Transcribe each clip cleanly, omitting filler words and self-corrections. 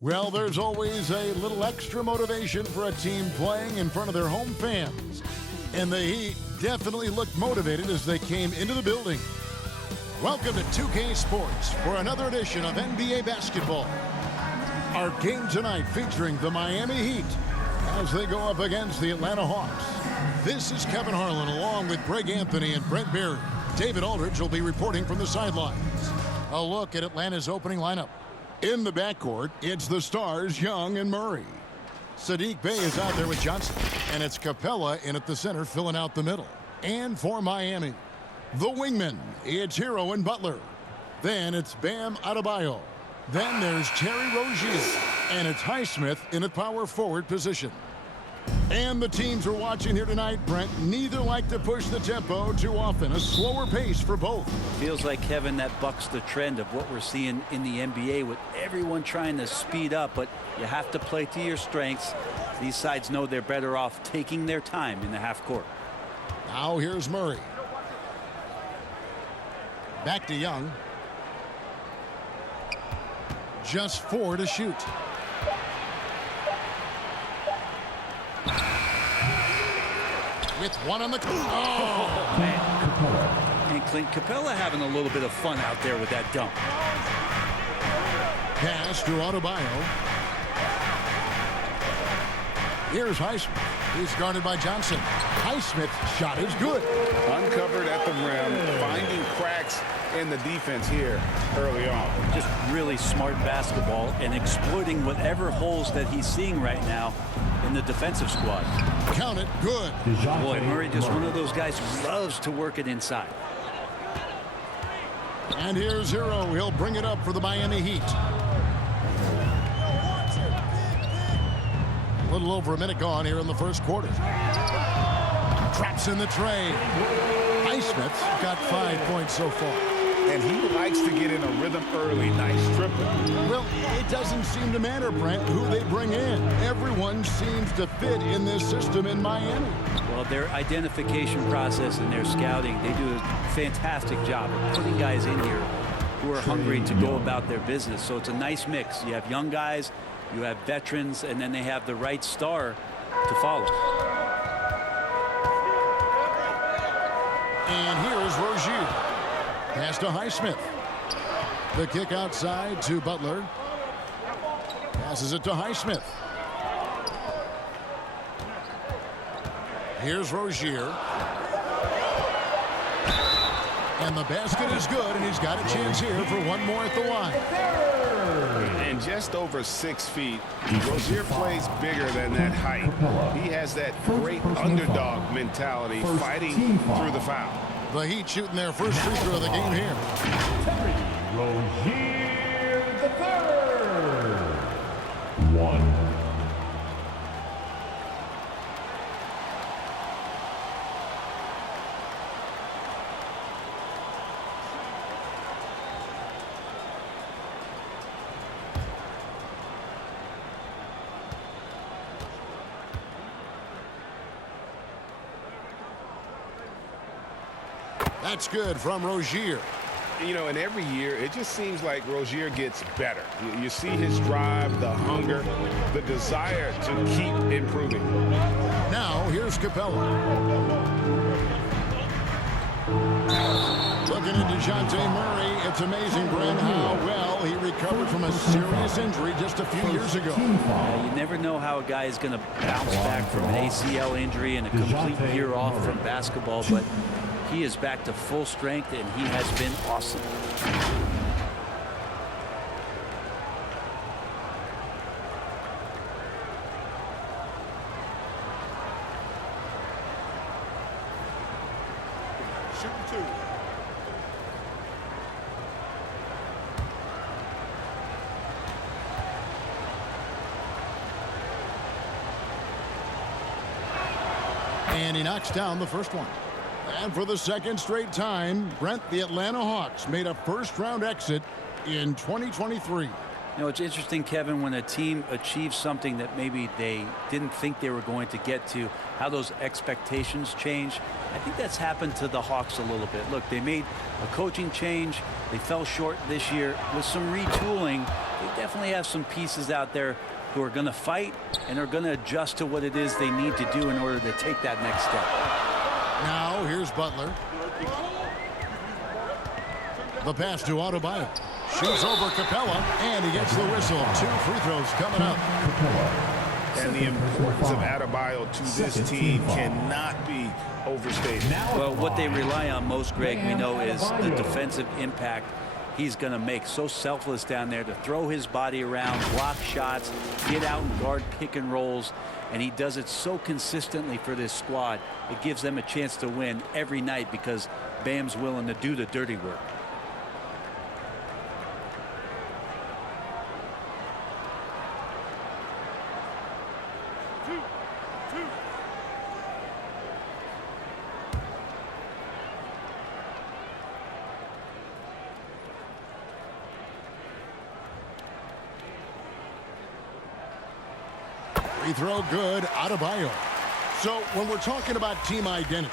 Well, there's always a little extra motivation for a team playing in front of their home fans. And the Heat definitely looked motivated as they came into the building. Welcome to 2K Sports for another edition of NBA basketball. Our game tonight featuring the Miami Heat as they go up against the Atlanta Hawks. This is Kevin Harlan along with Greg Anthony and Brent Berry. David Aldridge will be reporting from the sidelines. A look at Atlanta's opening lineup. In the backcourt, it's the stars Young and Murray. Saddiq Bey is out there with Johnson, and it's Capella in at the center filling out the middle. And for Miami, the wingmen, it's Hero and Butler. Then it's Bam Adebayo. Then there's Terry Rozier, and it's Highsmith in at power forward position. And the teams we're watching here tonight, Brent, neither like to push the tempo too often. A slower pace for both. Feels like, Kevin, that bucks the trend of what we're seeing in the NBA with everyone trying to speed up, but you have to play to your strengths. These sides know they're better off taking their time in the half court. Now here's Murray. Back to Young. Just 4 to shoot. With one on the... Oh, man. And Clint Capella having a little bit of fun out there with that dunk. Pass to Adebayo. Here's Highsmith. He's guarded by Johnson. Highsmith's shot is good. Uncovered at the rim, finding cracks in the defense here early on. Just really smart basketball and exploiting whatever holes that he's seeing right now in the defensive squad. Count it, good. Boy, Murray just one of those guys who loves to work it inside. And here's Hero. He'll bring it up for the Miami Heat. A little over a minute gone here in the first quarter. Traps in the tray. Highsmith's got 5 points so far. And he likes to get in a rhythm early. Nice tripling. Well, it doesn't seem to matter, Brent, who they bring in. Everyone seems to fit in this system in Miami. Well, their identification process and their scouting, they do a fantastic job of putting guys in here who are hungry to go about their business. So it's a nice mix. You have young guys, you have veterans, and then they have the right star to follow. And here's Rozier. Pass to Highsmith. The kick outside to Butler. Passes it to Highsmith. Here's Rozier. And the basket is good, and he's got a chance here for one more at the line. And just over 6 feet, Rozier plays bigger than that height. He has that great underdog mentality, fighting through the foul. The Heat shooting their first free throw of the game here. Rozier the third. 1. That's good from Rozier. You know, and every year, it just seems like Rozier gets better. You see his drive, the hunger, the desire to keep improving. Now, here's Capella. Looking into DeJounte Murray, it's amazing, Brent, how well he recovered from a serious injury just a few years ago. You never know how a guy is going to bounce back from an ACL injury and a complete year off from basketball, but he is back to full strength, and he has been awesome. Shooting 2. And he knocks down the first one. And for the second straight time, Brent, the Atlanta Hawks made a first-round exit in 2023. You know, it's interesting, Kevin, when a team achieves something that maybe they didn't think they were going to get to, how those expectations change. I think that's happened to the Hawks a little bit. Look, they made a coaching change. They fell short this year. With some retooling, they definitely have some pieces out there who are going to fight and are going to adjust to what it is they need to do in order to take that next step. Now, here's Butler. The pass to Adebayo. Shoots over Capella, and he gets the whistle. 2 free throws coming up. And the importance of Adebayo to this team cannot be overstated. Well, what they rely on most, Greg, we know, is the defensive impact he's going to make. So selfless down there to throw his body around, block shots, get out and guard pick and rolls. And he does it so consistently for this squad. It gives them a chance to win every night because Bam's willing to do the dirty work. Free throw good, Adebayo. So when we're talking about team identities,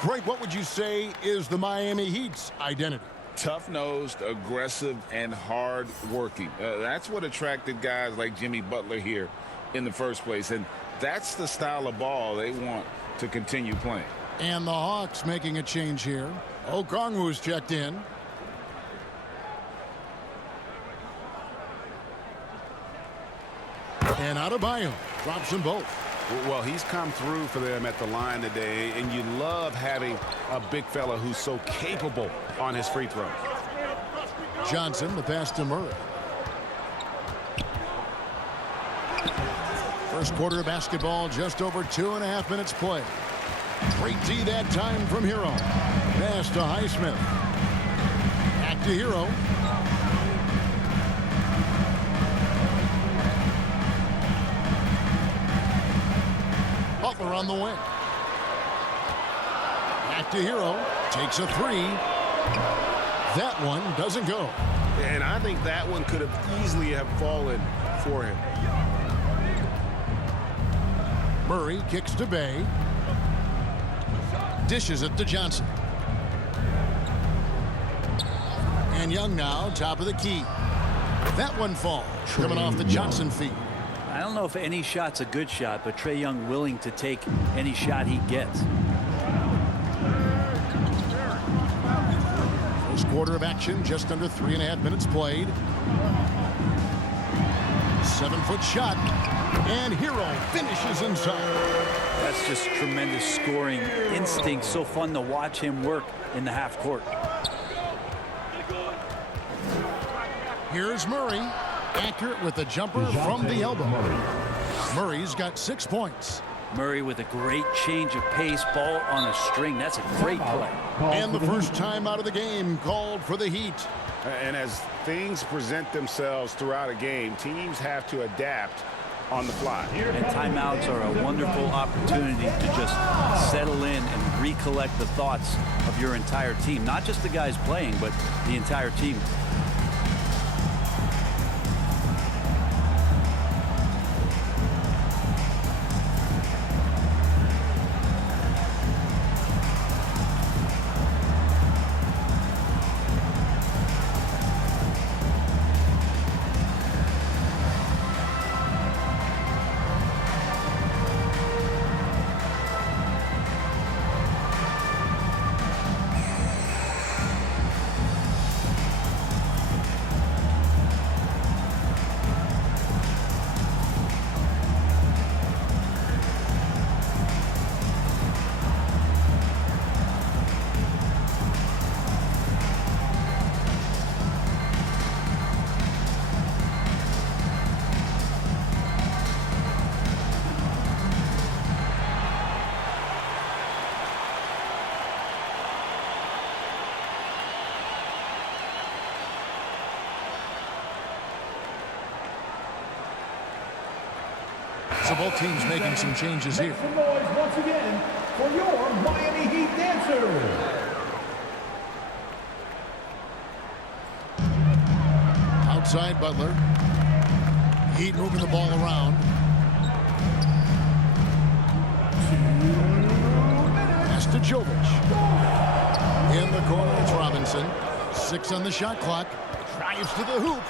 Greg, what would you say is the Miami Heat's identity? Tough-nosed, aggressive, and hard-working. That's what attracted guys like Jimmy Butler here in the first place. And that's the style of ball they want to continue playing. And the Hawks making a change here. Okongwu's checked in. And Adebayo drops them both. Well, he's come through for them at the line today, and you love having a big fella who's so capable on his free throws. Johnson, the pass to Murray. First quarter of basketball, just over 2.5 minutes play. Great D that time from Hero. Pass to Highsmith. Back to Hero. Butler on the wing. Back to Hero. Takes a 3. That one doesn't go. And I think that one could have easily have fallen for him. Murray kicks to Bay. Dishes it to Johnson. And Young now, top of the key. That one falls, coming off the Johnson feet. I don't know if any shot's a good shot, but Trae Young willing to take any shot he gets. First quarter of action, just under 3.5 minutes played. 7-foot shot, and Hero finishes inside. That's just tremendous scoring instinct. So fun to watch him work in the half court. Here's Murray. Accurate with the jumper from the elbow. Murray's got 6 points. Murray with a great change of pace, ball on a string. That's a great play. And the first time out of the game called for the Heat. And as things present themselves throughout a game, teams have to adapt on the fly. And timeouts are a wonderful opportunity to just settle in and recollect the thoughts of your entire team. Not just the guys playing, but the entire team. So both teams making some changes here. Make some noise once again for your Miami Heat dancers. outside Butler. Heat moving the ball around. Pass to Jovic. In the corner, it's Robinson. 6 on the shot clock. Drives to the hoop.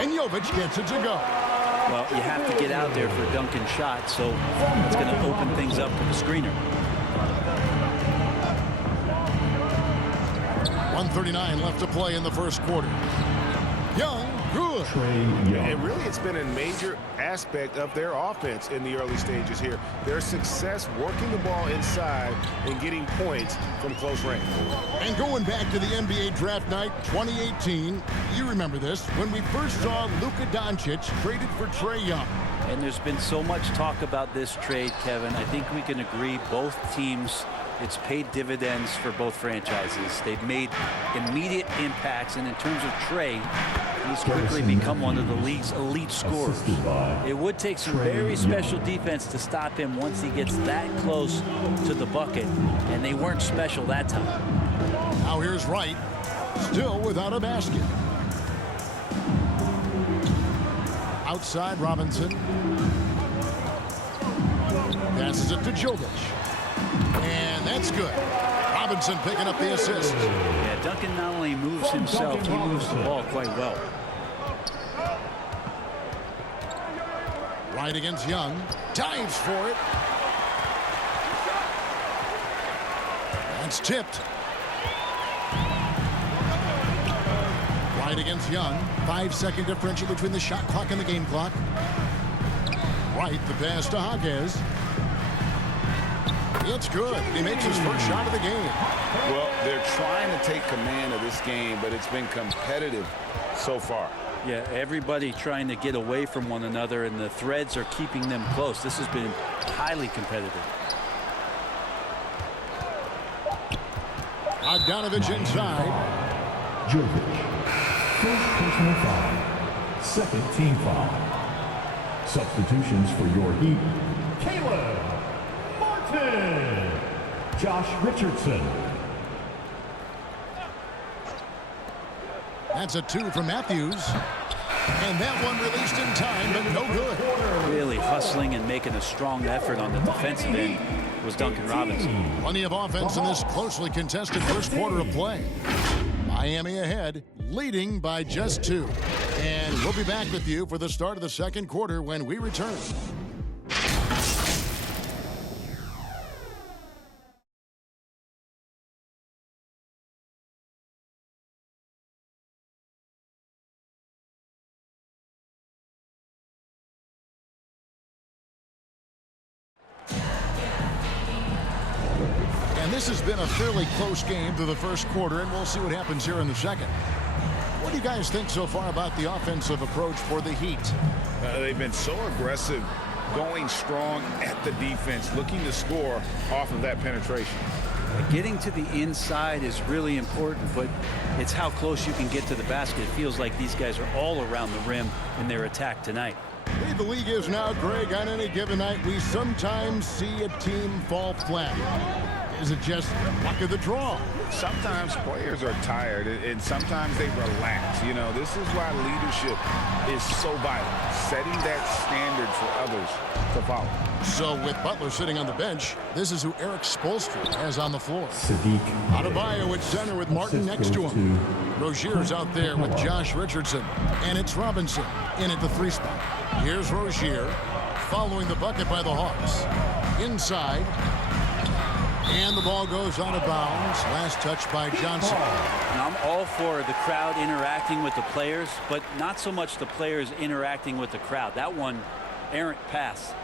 And Jovic gets it to go. Well, you have to get out there for a dunking shot, so it's going to open things up for the screener. 1:39 left to play in the first quarter. Young, good. And really, it's been a major aspect of their offense in the early stages here. Their success working the ball inside and getting points from close range. And going back to the NBA draft night 2018, you remember this, when we first saw Luka Doncic traded for Trae Young. And there's been so much talk about this trade, Kevin. I think we can agree both teams, it's paid dividends for both franchises. They've made immediate impacts, and in terms of Trae, he's quickly become one of the league's elite scorers. It would take some very special defense to stop him once he gets that close to the bucket, and they weren't special that time. Now here's Wright, still without a basket. Outside Robinson. Passes it to Jovic. And that's good. Robinson picking up the assist. Yeah, Duncan not only moves himself, he moves the ball quite well. Right against Young. Dives for it. That's tipped. Right against Young. 5-second differential between the shot clock and the game clock. Right, the pass to Hawkes. It's good. He makes his first shot of the game. Well, they're trying to take command of this game, but it's been competitive so far. Yeah, everybody trying to get away from one another, and the threads are keeping them close. This has been highly competitive. Bogdanovich inside. Jovic. First personal foul. Second team foul. Substitutions for your Heat. Caleb Martin. Josh Richardson. That's a 2 from Matthews. And that one released in time, but no good. Really hustling and making a strong effort on the defensive end was Duncan Robinson. Plenty of offense in this closely contested first quarter of play. Miami ahead, leading by just 2. And we'll be back with you for the start of the second quarter when we return. This has been a fairly close game through the first quarter, and we'll see what happens here in the second. What do you guys think so far about the offensive approach for the Heat? They've been so aggressive, going strong at the defense, looking to score off of that penetration. Getting to the inside is really important, but it's how close you can get to the basket. It feels like these guys are all around the rim in their attack tonight. The way the league is now, Greg, on any given night, we sometimes see a team fall flat. Is it just luck of the draw? Sometimes players are tired, and sometimes they relax. You know, this is why leadership is so vital, setting that standard for others to follow. So with Butler sitting on the bench, this is who Eric Spoelstra has on the floor. Sadiq Adebayo at center with Martin next to him. Rozier's out there with Josh Richardson. And it's Robinson in at the 3 spot. Here's Rozier following the bucket by the Hawks. Inside. And the ball goes out of bounds. Last touch by Johnson. And I'm all for the crowd interacting with the players, but not so much the players interacting with the crowd. That one, errant pass.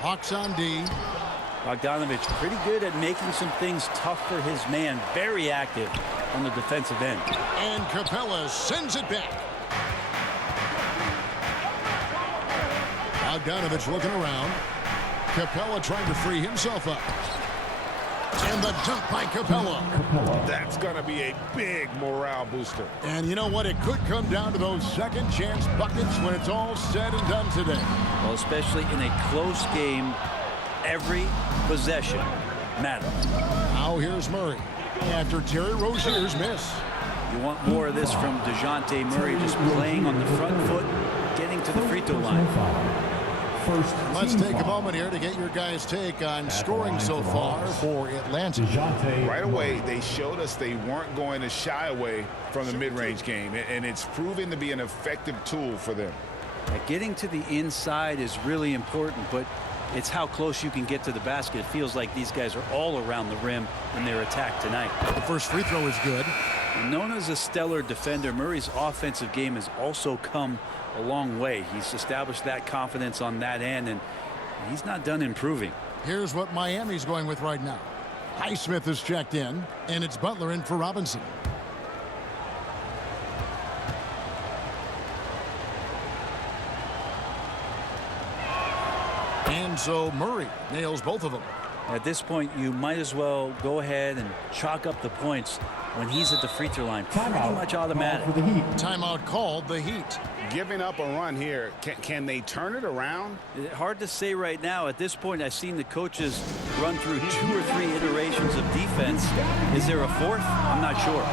Hawks on D. Bogdanovich pretty good at making some things tough for his man. Very active on the defensive end. And Capella sends it back. Bogdanovich looking around. Capella trying to free himself up. And the dunk by Capella. That's going to be a big morale booster. And you know what? It could come down to those second chance buckets when it's all said and done today. Well, especially in a close game, every possession matter. Now here's Murray after Terry Rozier's miss. You want more of this from DeJounte Murray, just playing on the front foot, getting to the free throw line. Let's take a moment here to get your guys' take on scoring so far for Atlanta. Right away, they showed us they weren't going to shy away from the mid-range game, and it's proven to be an effective tool for them. Getting to the inside is really important, but it's how close you can get to the basket. It feels like these guys are all around the rim in their attack tonight. The first free throw is good. Known as a stellar defender, Murray's offensive game has also come a long way. He's established that confidence on that end, and he's not done improving. Here's what Miami's going with right now. Highsmith is checked in, and it's Butler in for Robinson. And so Murray nails both of them. At this point, you might as well go ahead and chalk up the points when he's at the free throw line. Pretty much automatic. Timeout called, the Heat. Giving up a run here, can they turn it around? Hard to say right now. At this point, I've seen the coaches run through 2 or 3 iterations of defense. Is there a fourth? I'm not sure.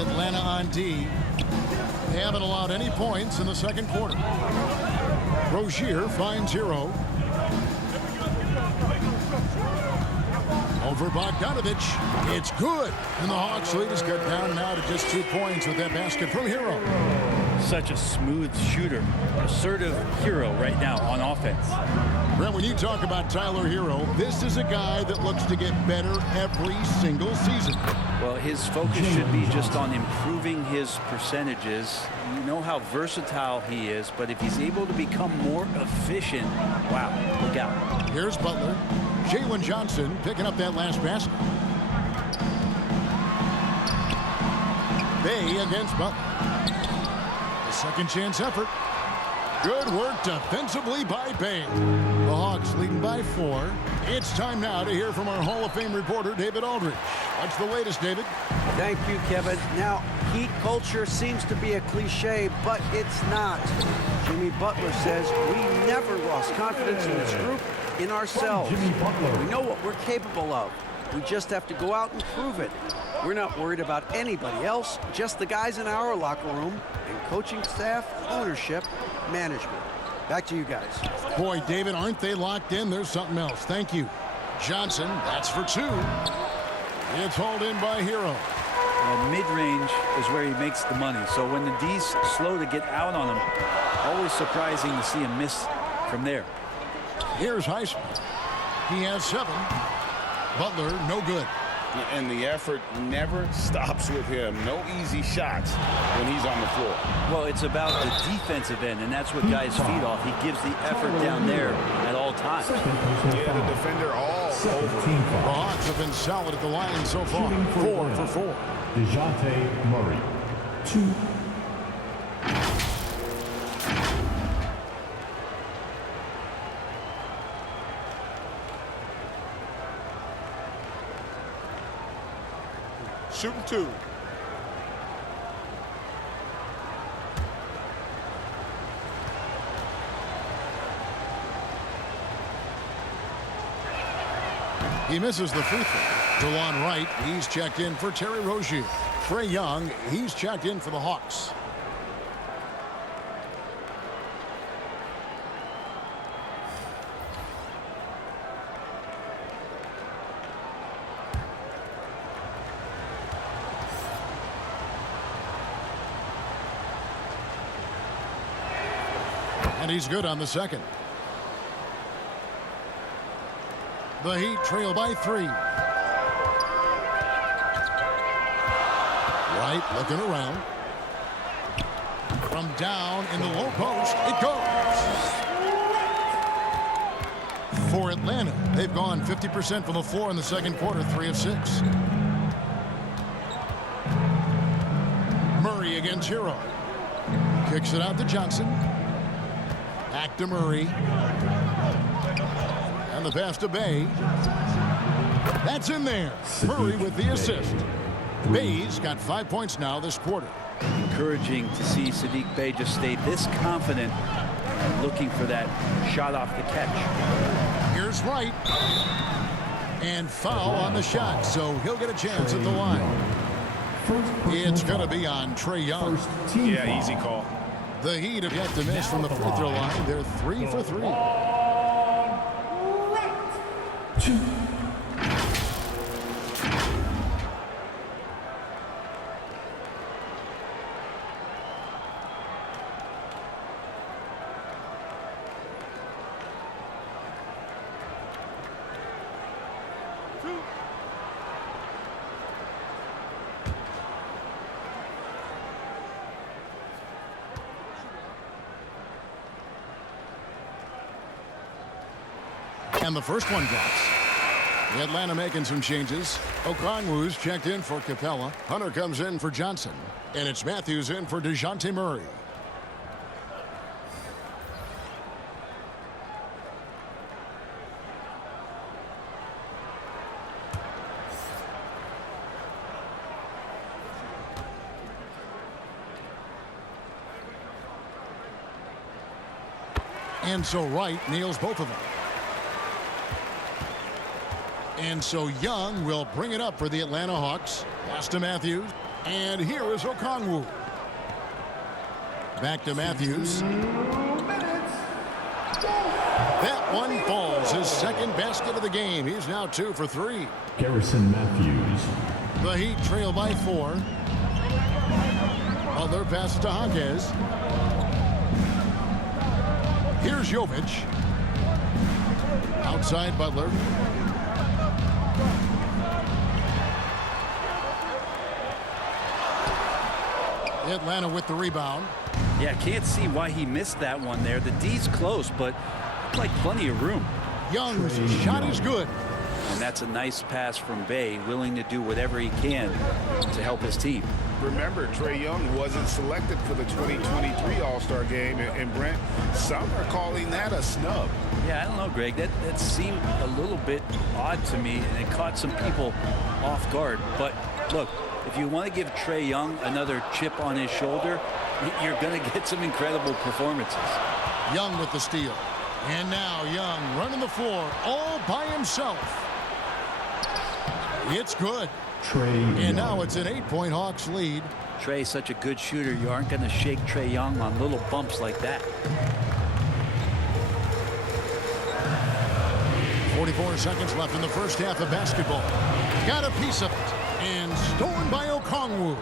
Atlanta on D. They haven't allowed any points in the second quarter. Rozier finds Hero. Over Bogdanovich. It's good. And the Hawks lead is cut down now to just 2 points with that basket from Hero. Such a smooth shooter. Assertive Hero right now on offense. Brent, when you talk about Tyler Hero, this is a guy that looks to get better every single season. Well, his focus should be just on improving his percentages. You know how versatile he is, but if he's able to become more efficient, wow, look out. Here's Butler. Jalen Johnson picking up that last basket. Bay against Butler. A second chance effort. Good work defensively by Bay. The Hawks leading by 4. It's time now to hear from our Hall of Fame reporter, David Aldridge. What's the latest, David? Thank you, Kevin. Now, Heat culture seems to be a cliche, but it's not. Jimmy Butler says we never lost confidence in this group, in ourselves. We know what we're capable of. We just have to go out and prove it. We're not worried about anybody else, just the guys in our locker room and coaching staff, ownership, management. Back to you guys. Boy, David, aren't they locked in? There's something else. Thank you. Johnson, that's for 2. It's hauled in by Hero. Mid-range is where he makes the money. So when the D's slow to get out on him, always surprising to see him miss from there. Here's Highsmith. He has 7. Butler, no good. And the effort never stops with him. No easy shots when he's on the floor. Well, it's about the defensive end, and that's what guys feed off. He gives the effort down there at all times. Yeah, the defender all over. The Hawks have been solid at the line so far. 4 for 4. DeJounte Murray, 2. Shooting 2. He misses the free throw. DeLon Wright, he's checked in for Terry Rozier. Trae Young, he's checked in for the Hawks. And he's good on the second. The Heat trail by 3. Wright looking around. From down in the low post, it goes. For Atlanta, they've gone 50% from the floor in the second quarter, 3 of 6. Murray against Hero. Kicks it out to Johnson. Back to Murray. And the pass to Bay. That's in there. Murray with the assist. Bay's got 5 points now this quarter. Encouraging to see Saddiq Bey just stay this confident, looking for that shot off the catch. Here's Wright. And foul on the shot, so he'll get a chance at the line. It's going to be on Trae Young. Yeah, easy call. The Heat have yet to miss from the free throw line. They're 3 for 3. And the first one drops. Atlanta making some changes. Okongwu's checked in for Capella. Hunter comes in for Johnson. And it's Matthews in for DeJounte Murray. And so Wright nails both of them. And so Young will bring it up for the Atlanta Hawks. Pass to Matthews. And here is Okongwu. Back to Matthews. That one falls. His second basket of the game. He's now 2 for 3. Garrison Matthews. The Heat trail by 4. Butler passes to Hawkes. Here's Jovic. Outside Butler. Atlanta with the rebound. Yeah, can't see why he missed that one there. The D's close, but like plenty of room. Young's shot is good. And that's a nice pass from Bey, willing to do whatever he can to help his team. Remember, Trae Young wasn't selected for the 2023 All-Star game, and Brent, some are calling that a snub. Yeah, I don't know, Greg. That seemed a little bit odd to me, and it caught some people off guard. But look, if you want to give Trae Young another chip on his shoulder, you're going to get some incredible performances. Young with the steal. And now Young running the floor all by himself. It's good. And now it's an 8-point Hawks lead. Trae's such a good shooter. You aren't going to shake Trae Young on little bumps like that. 44 seconds left in the first half of basketball. Got a piece of it. And stolen by Okongwu.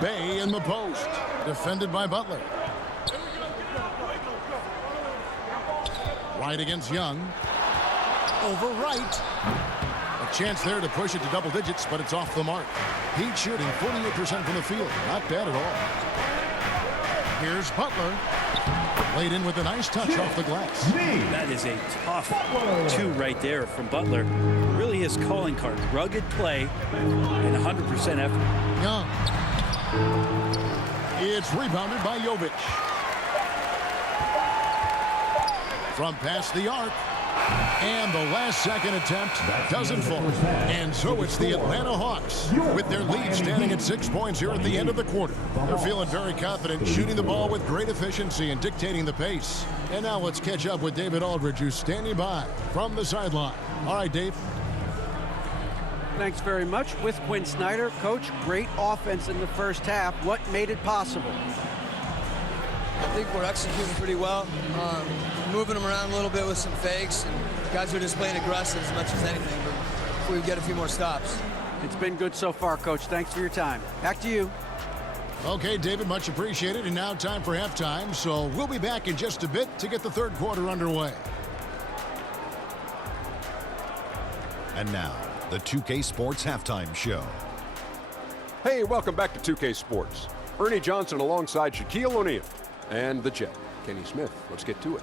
Bey in the post. Defended by Butler. Wright against Young. Over Wright. A chance there to push it to double digits, but it's off the mark. Heat shooting 48% from the field. Not bad at all. Here's Butler. Laid in with a nice touch off the glass. That is a tough 2 right there from Butler. Really his calling card. Rugged play and 100% effort. Young. It's rebounded by Jovic. From past the arc. And the last second attempt doesn't fall. And so it's the Atlanta Hawks with their lead standing at 6 points here at the end of the quarter. They're feeling very confident, shooting the ball with great efficiency and dictating the pace. And now let's catch up with David Aldridge, who's standing by from the sideline. All right, Dave. Thanks very much. With Quinn Snyder, Coach, great offense in the first half. What made it possible? I think we're executing pretty well. Moving them around a little bit with some fakes, and guys are just playing aggressive as much as anything, but if we get a few more stops. It's been good so far, Coach. Thanks for your time. Back to you. Okay, David, much appreciated. And now time for halftime, so we'll be back in just a bit to get the third quarter underway. And now, the 2K Sports Halftime Show. Hey, welcome back to 2K Sports. Ernie Johnson alongside Shaquille O'Neal and the Jet, Kenny Smith. Let's get to it.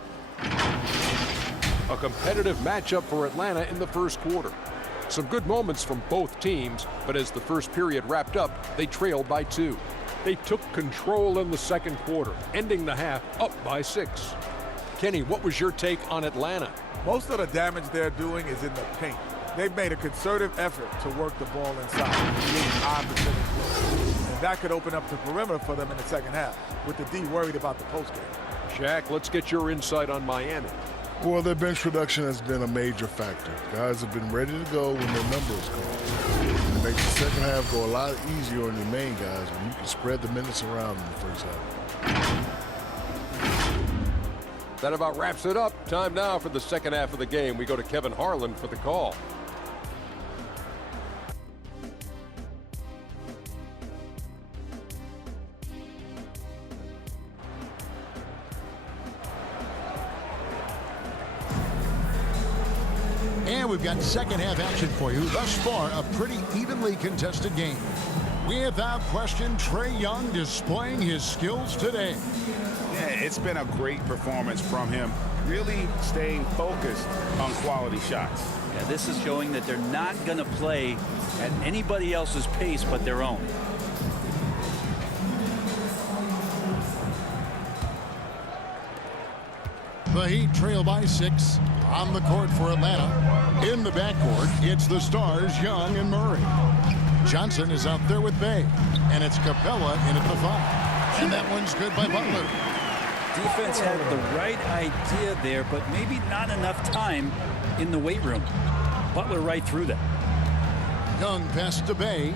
A competitive matchup for Atlanta in the first quarter. Some good moments from both teams, but as the first period wrapped up, they trailed by 2. They took control in the second quarter, ending the half up by 6. Kenny, what was your take on Atlanta? Most of the damage they're doing is in the paint. They've made a concerted effort to work the ball inside, creating high percentage plays. And that could open up the perimeter for them in the second half, with the D worried about the postgame. Shaq, let's get your insight on Miami. Well, their bench production has been a major factor. Guys have been ready to go when their number is called. It makes the second half go a lot easier on your main guys when you can spread the minutes around in the first half. That about wraps it up. Time now for the second half of the game. We go to Kevin Harlan for the call. And we've got second half action for you. Thus far, a pretty evenly contested game. Without question, Trae Young displaying his skills today. Yeah, it's been a great performance from him, really staying focused on quality shots. Yeah, this is showing that they're not going to play at anybody else's pace but their own. The Heat trail by 6 on the court for Atlanta. In the backcourt, it's the stars Young and Murray. Johnson is out there with Bay, and it's Capella in at the 5. And that one's good by Butler. Defense had the right idea there, but maybe not enough time in the weight room. Butler right through that. Young pass to Bay.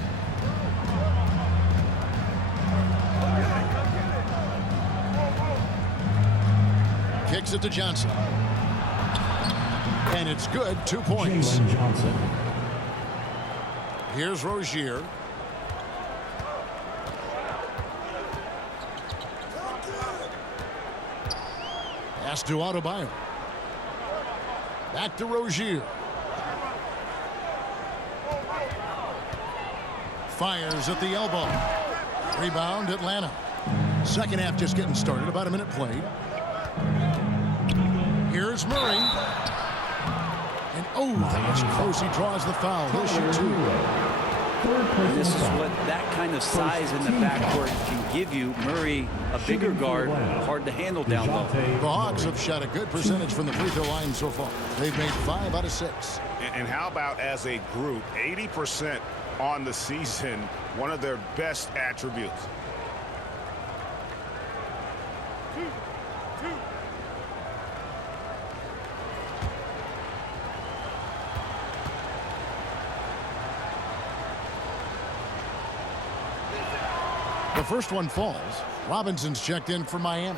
Kicks it to Johnson. And it's good, 2 points. Johnson. Here's Rozier. Pass to Adebayo. Back to Rozier. Fires at the elbow. Rebound, Atlanta. Second half just getting started. About a minute played. Here's Murray. And oh, that was close. He draws the foul. He'll shoot 2. And this is what that kind of size in the backcourt can give you. Murray, a bigger guard, hard to handle down low. The Hawks have shot a good percentage from the free throw line so far. They've made 5 out of 6. And how about as a group, 80% on the season, one of their best attributes. The first one falls. Robinson's checked in for Miami.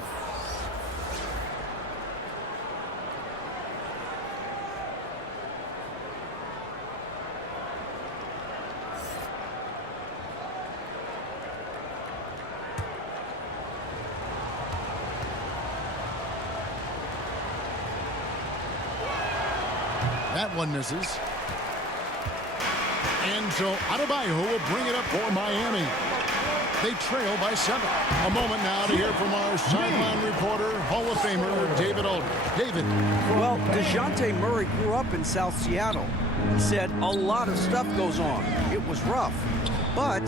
That one misses. And so Adebayo will bring it up for Miami. They trail by 7. A moment now to hear from our sideline reporter, Hall of Famer David Aldridge. David. Well, DeJounte Murray grew up in South Seattle. He said a lot of stuff goes on. It was rough. But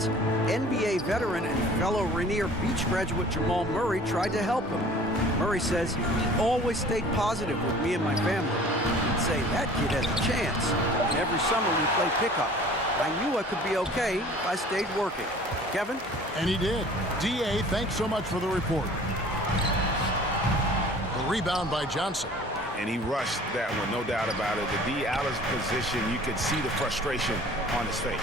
NBA veteran and fellow Rainier Beach graduate Jamal Murray tried to help him. Murray says he always stayed positive with me and my family. He'd say, that kid has a chance. And every summer we play pickup. I knew I could be okay if I stayed working. Kevin? And he did. D.A., thanks so much for the report. The Rebound by Johnson. And he rushed that one, no doubt about it. The D out of position, you could see the frustration on his face.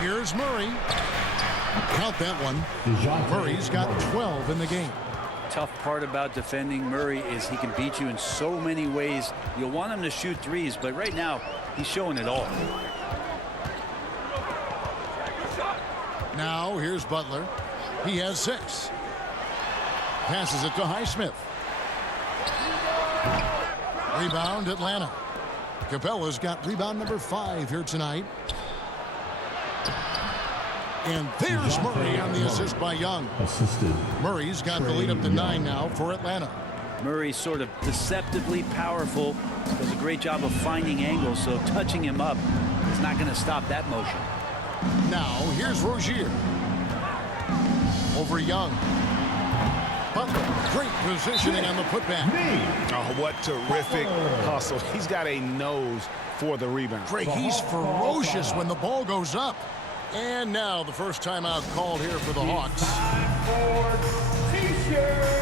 Here's Murray. Count that one. Murray's got 12 in the game. Tough part about defending Murray is he can beat you in so many ways. You'll want him to shoot threes, but right now he's showing it all. Now here's Butler. He has 6. Passes it to Highsmith. Rebound Atlanta. Capella's got rebound number 5 here tonight. And there's Murray on the assist by Young. Murray's got the lead up to 9 now for Atlanta. Murray's sort of deceptively powerful. Does a great job of finding angles, so touching him up is not going to stop that motion. Now here's Rozier. Over Young. Butler, great positioning on the putback. Oh, what terrific hustle. He's got a nose for the rebound. Greg, he's ferocious when the ball goes up. And now the first timeout called here for the Hawks. For T-shirt.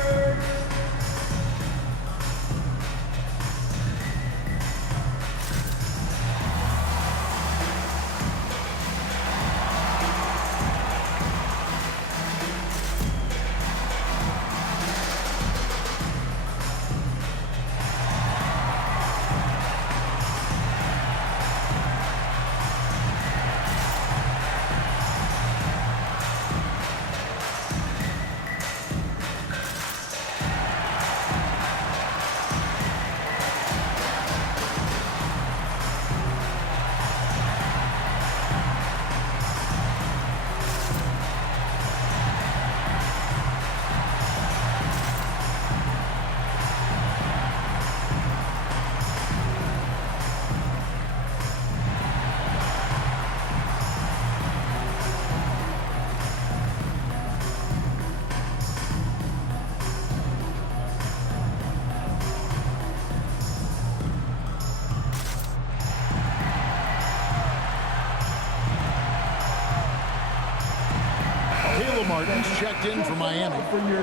Martin's checked in for Miami.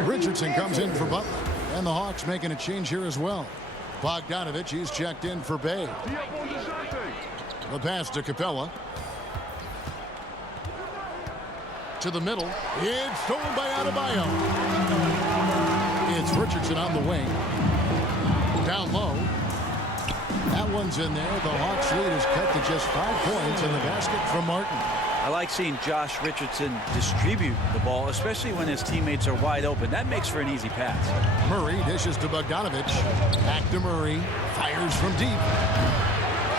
Richardson comes in for Butler. And the Hawks making a change here as well. Bogdanovich, he's checked in for Bay. The pass to Capella. To the middle. It's stolen by Adebayo. It's Richardson on the wing. Down low. That one's in there. The Hawks lead is cut to just 5 points in the basket from Martin. I like seeing Josh Richardson distribute the ball, especially when his teammates are wide open. That makes for an easy pass. Murray dishes to Bogdanovich. Back to Murray. Fires from deep.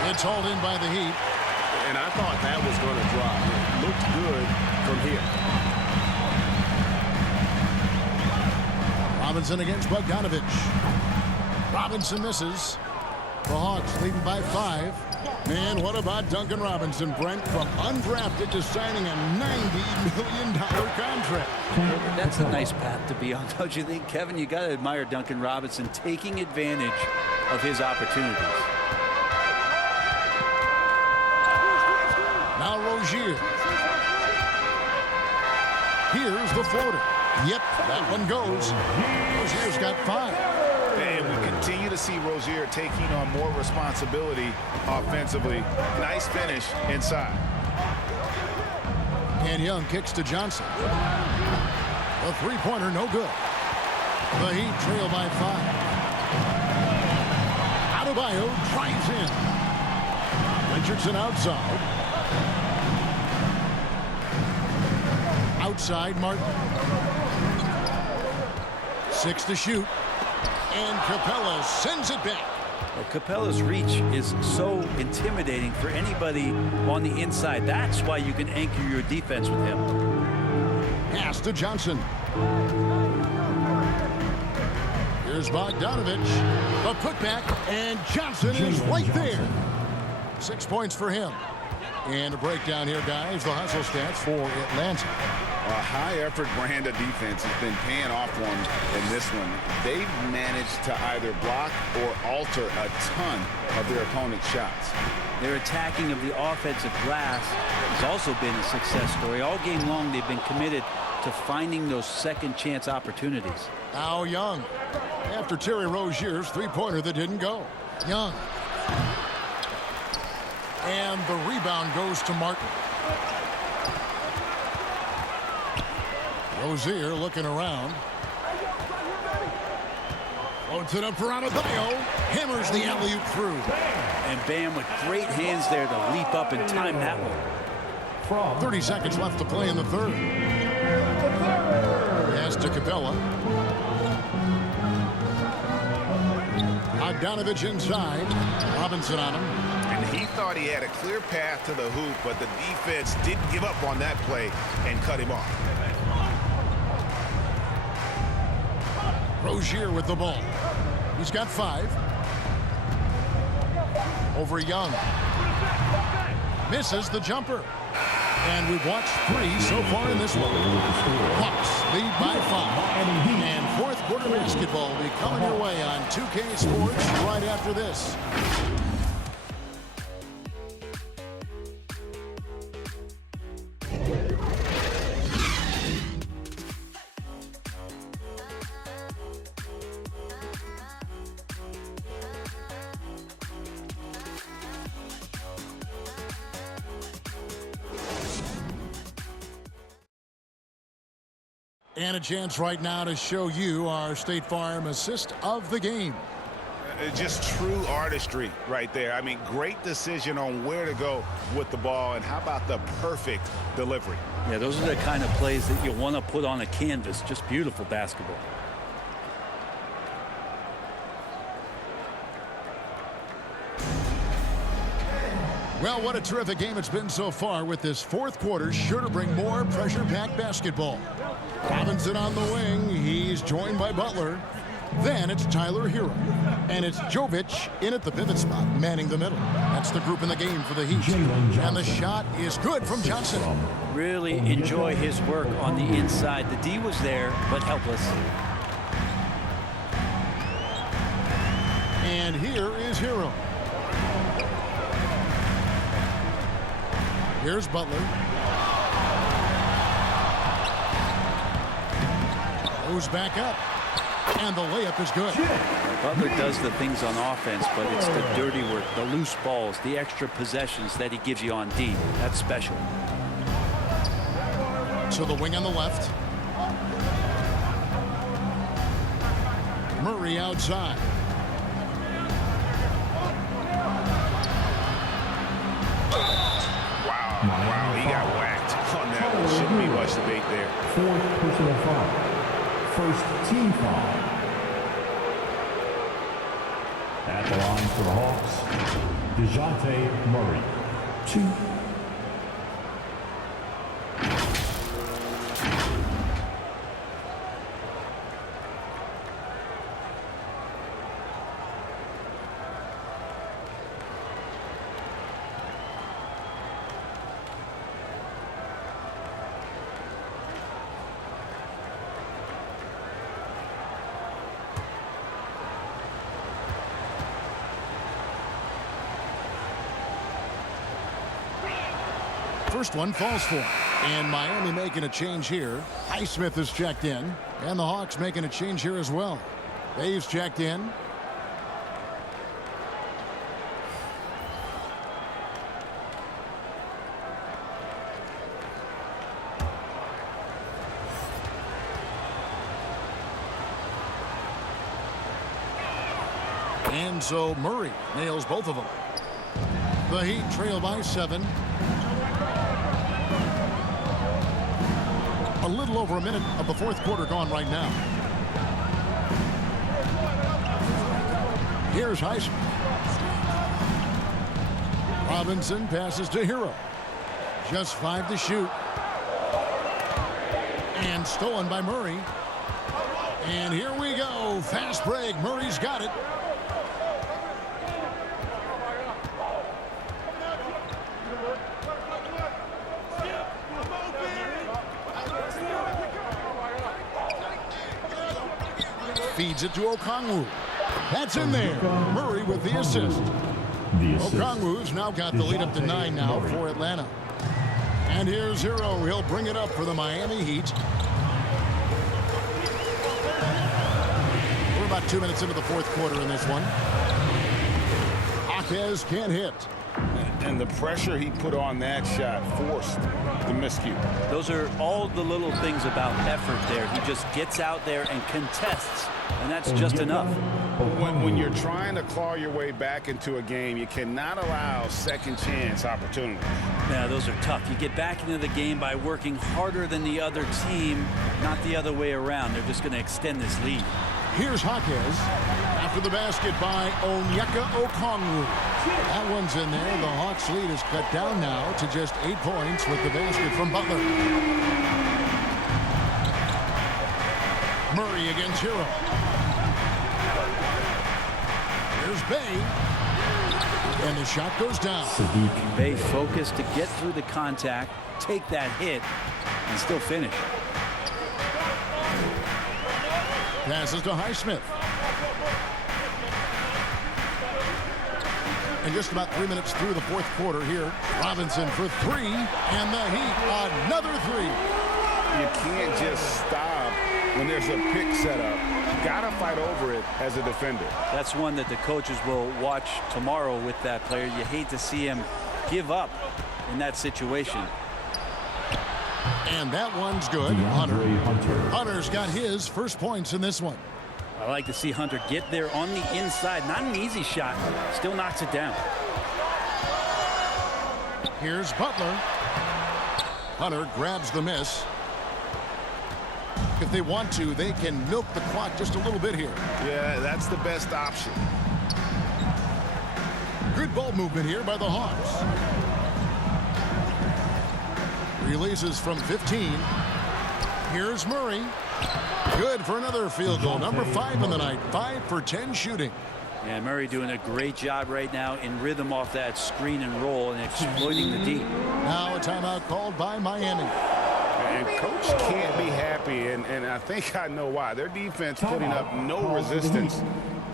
It's hauled in by the Heat. And I thought that was going to drop. It looked good from here. Robinson against Bogdanovich. Robinson misses. The Hawks leading by 5. Man, what about Duncan Robinson, Brent, from undrafted to signing a $90 million contract? That's a nice path to be on, don't you think, Kevin? You got to admire Duncan Robinson taking advantage of his opportunities. Now Rozier. Here's the floater. Yep, that one goes. Rozier's got 5. And we continue to see Rozier taking on more responsibility offensively. Nice finish inside. And Young kicks to Johnson. The three-pointer, no good. The Heat trail by 5. Adebayo drives in. Richardson outside. Outside, Martin. 6 to shoot. And Capella sends it back. Well, Capella's reach is so intimidating for anybody on the inside. That's why you can anchor your defense with him. Pass to Johnson. Here's Bogdanovich. A putback, and Johnson is right there. 6 points for him. And a breakdown here, guys. The hustle stats for Atlanta. A high-effort brand of defense has been paying off for them in this one. They've managed to either block or alter a ton of their opponent's shots. Their attacking of the offensive glass has also been a success story. All game long, they've been committed to finding those second chance opportunities. Now Young. After Terry Rozier's three-pointer that didn't go. Young. And the rebound goes to Martin. Rozier looking around. Floats it up for Adebayo. Hammers the alley-oop through. And Bam with great hands there to leap up and time that one. 30 seconds left to play in the third. Pass to Capella. Bogdanovich inside. Robinson on him. And he thought he had a clear path to the hoop, but the defense didn't give up on that play and cut him off. Rozier with the ball. He's got 5. Over Young. Misses the jumper. And we've watched 3 so far in this one. Hawks lead by 5. And fourth quarter basketball will be coming your way on 2K Sports right after this. And a chance right now to show you our State Farm assist of the game. Just true artistry right there. I mean, great decision on where to go with the ball, and how about the perfect delivery? Yeah, those are the kind of plays that you want to put on a canvas. Just beautiful basketball. Well, what a terrific game it's been so far, with this fourth quarter sure to bring more pressure-packed basketball. Robinson on the wing. He's joined by Butler. Then it's Tyler Hero. And it's Jovic in at the pivot spot, manning the middle. That's the group in the game for the Heat. And the shot is good from Johnson. Really enjoy his work on the inside. The D was there, but helpless. And here is Hero. Here's Butler. Goes back up. And the layup is good. Butler does the things on offense, but it's the dirty work, the loose balls, the extra possessions that he gives you on D. That's special. So the wing on the left. Murray outside. Wow, he got whacked on that one. Shouldn't be much debate there. Fourth personal foul. First team foul. At the line for the Hawks, DeJounte Murray. 2. First one falls for. And Miami making a change here. Highsmith is checked in. And the Hawks making a change here as well. Dave's checked in. And so Murray nails both of them. The Heat trail by 7. A little over a minute of the fourth quarter gone right now. Here's Highsmith. Robinson passes to Hero. Just 5 to shoot. And stolen by Murray. And here we go. Fast break. Murray's got it. Feeds it to Okongwu. That's in there. Murray with the assist. Okongwu's now got the lead up to 9 now for Atlanta. And here's Hero. He'll bring it up for the Miami Heat. about 2 minutes into the fourth quarter in this one. AUGST can't hit. And the pressure he put on that shot forced the miscue. Those are all the little things about effort there. He just gets out there and contests, and that's just enough. When you're trying to claw your way back into a game, you cannot allow second chance opportunities. Yeah, those are tough. You get back into the game by working harder than the other team, not the other way around. They're just going to extend this lead. Here's AUGST after the basket by Onyeka Okongwu. That one's in there. The Hawks lead is cut down now to just 8 points with the basket from Butler. Murray against Hero. Here's Bay. And the shot goes down. Bay focused to get through the contact, take that hit, and still finish. Passes to Highsmith. And just about 3 minutes through the fourth quarter here. Robinson for three, and the Heat another three. You can't just stop when there's a pick set up. You gotta fight over it as a defender. That's one that the coaches will watch tomorrow with that player. You hate to see him give up in that situation. And that one's good. Hunter's got his first points in this one. I like to see Hunter get there on the inside. Not an easy shot. Still knocks it down. Here's Butler. Hunter grabs the miss. If they want to, they can milk the clock just a little bit here. Yeah, that's the best option. Good ball movement here by the Hawks. Releases from 15. Here's Murray. Good for another field goal. Number 5 in the night. 5 for 10 shooting. Yeah, Murray doing a great job right now in rhythm off that screen and roll and exploiting the deep. Now a timeout called by Miami. And coach can't be happy, and I think I know why. Their defense putting up no resistance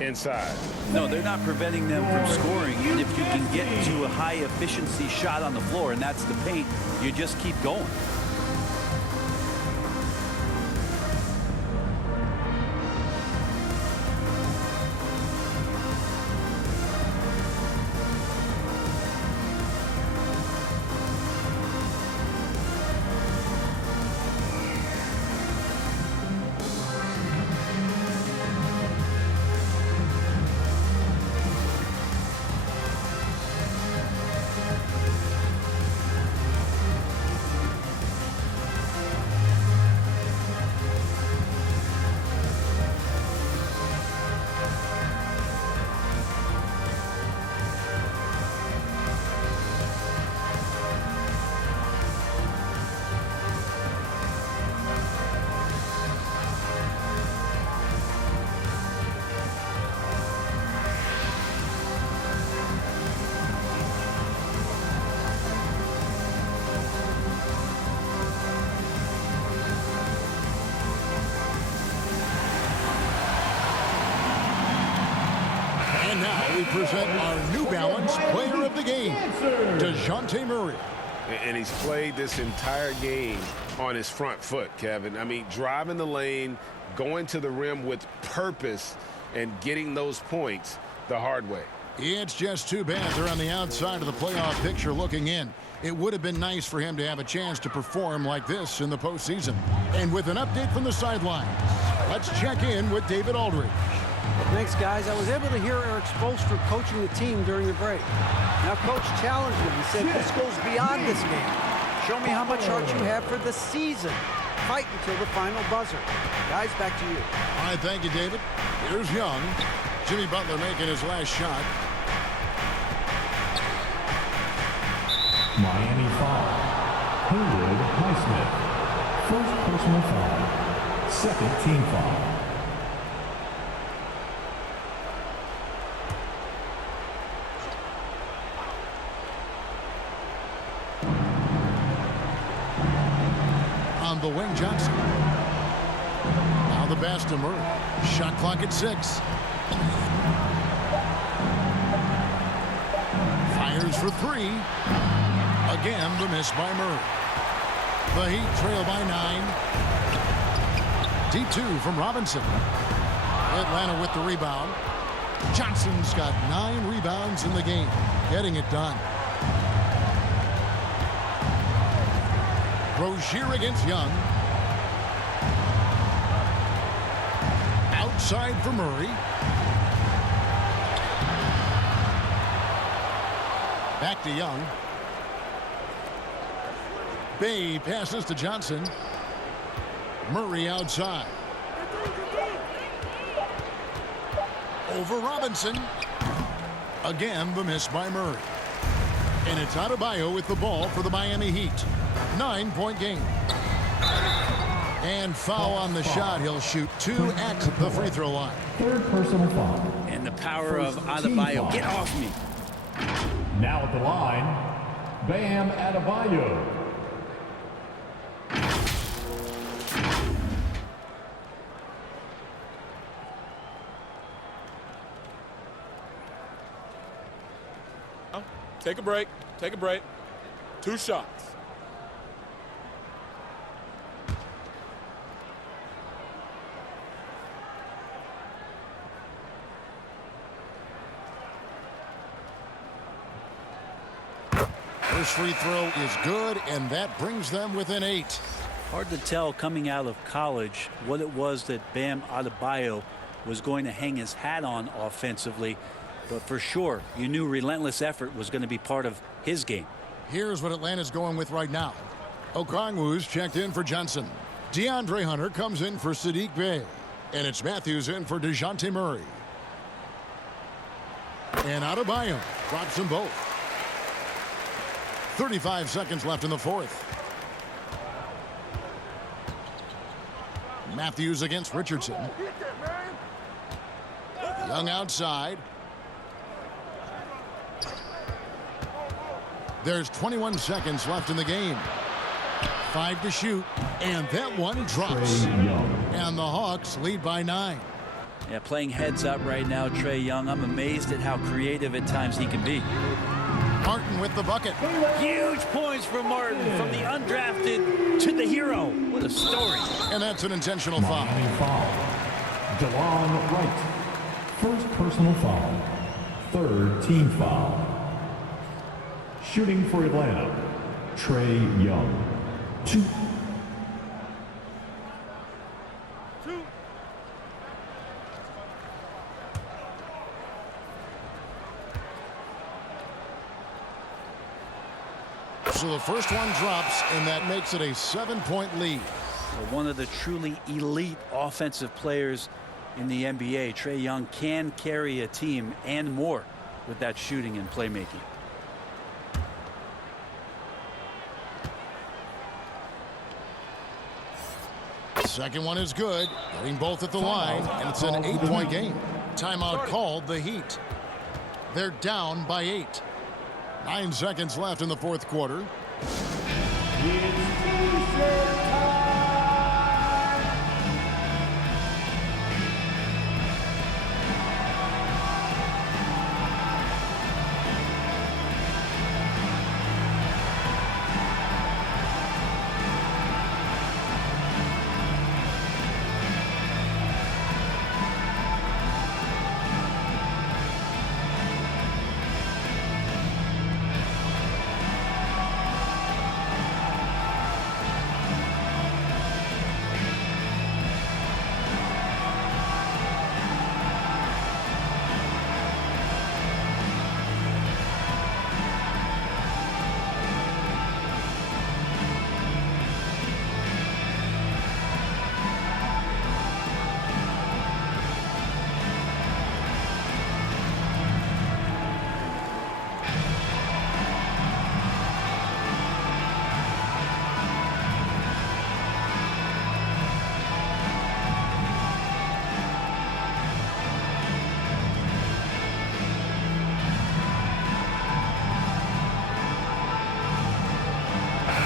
inside. No, they're not preventing them from scoring. And if you can get to a high efficiency shot on the floor, and that's the paint, you just keep going. We present our New Balance Player of the Game, DeJounte Murray. And he's played this entire game on his front foot, Kevin. I mean, driving the lane, going to the rim with purpose, and getting those points the hard way. It's just too bad they're on the outside of the playoff picture looking in. It would have been nice for him to have a chance to perform like this in the postseason. And with an update from the sidelines, let's check in with David Aldridge. Thanks, guys. I was able to hear Eric Spoelstra coaching the team during the break. Now, Coach challenged him. He said, this goes beyond this game. Show me how much heart you have for the season. Fight until the final buzzer. Guys, back to you. All right, thank you, David. Here's Young. Jimmy Butler making his last shot. Miami foul. Haywood Highsmith. First personal foul. Second team foul. On the wing, Johnson. Now the pass to Murray. Shot clock at 6. Fires for 3. Again, the miss by Murray. The Heat trail by 9. Deep 2 from Robinson. Atlanta with the rebound. Johnson's got 9 rebounds in the game, getting it done. Rozier against Young. Outside for Murray. Back to Young. Bay passes to Johnson. Murray outside. Over Robinson. Again, the miss by Murray. And it's Adebayo with the ball for the Miami Heat. 9-point game. And foul on the shot. He'll shoot 2 at the free throw line. Third personal foul. And the power of Adebayo. Get off me. Now at the line, Bam Adebayo. Take a break. Take a break. 2 shots. First free throw is good, and that brings them within 8. Hard to tell coming out of college what it was that Bam Adebayo was going to hang his hat on offensively. But for sure, you knew relentless effort was going to be part of his game. Here's what Atlanta's going with right now. Okongwu's checked in for Johnson. DeAndre Hunter comes in for Sadiq Bey. And it's Matthews in for DeJounte Murray. And Adebayo drops them both. 35 seconds left in the fourth. Matthews against Richardson. Young outside. There's 21 seconds left in the game. 5 to shoot, and that one drops. And the Hawks lead by 9. Yeah, playing heads up right now, Trae Young. I'm amazed at how creative at times he can be. Martin with the bucket. Huge points for Martin, from the undrafted to the hero. What a story. And that's an intentional foul. DeLon Wright. First personal foul. Third team foul. Shooting for Atlanta, Trae Young. 2. So the first one drops, and that makes it a 7-point lead. One of the truly elite offensive players in the NBA, Trae Young can carry a team and more with that shooting and playmaking. Second one is good, getting both at the line, and it's an 8-point game. Timeout called, the Heat. They're down by 8. 9 seconds left in the fourth quarter.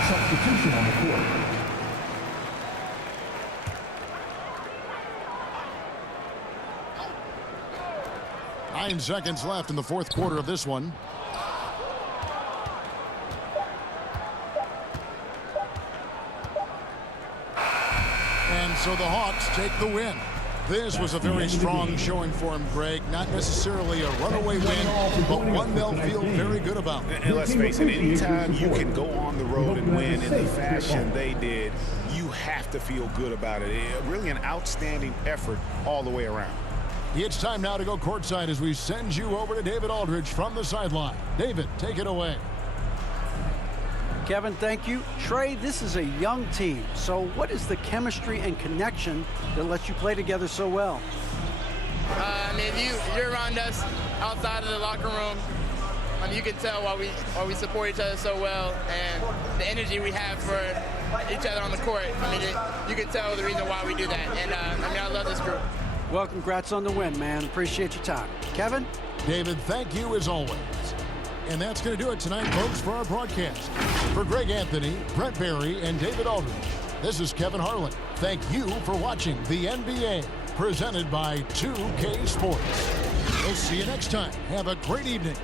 Substitution on the court. Nine seconds left in the fourth quarter of this one. And so the Hawks take the win. This was a very strong showing for him, Greg. Not necessarily a runaway win, but one they'll feel very good about. And let's face it, anytime you can go on the road and win in the fashion they did, you have to feel good about it. Really an outstanding effort all the way around. It's time now to go courtside as we send you over to David Aldridge from the sideline. David, take it away. Kevin, thank you. Trey, this is a young team. So what is the chemistry and connection that lets you play together so well? I mean, you're around us outside of the locker room. I mean, you can tell why we support each other so well, and the energy we have for each other on the court. I mean, you can tell the reason why we do that. And I mean, I love this group. Well, congrats on the win, man. Appreciate your time. Kevin? David, thank you as always. And that's going to do it tonight, folks, for our broadcast. For Greg Anthony, Brett Barry, and David Aldridge, this is Kevin Harlan. Thank you for watching the NBA, presented by 2K Sports. We'll see you next time. Have a great evening.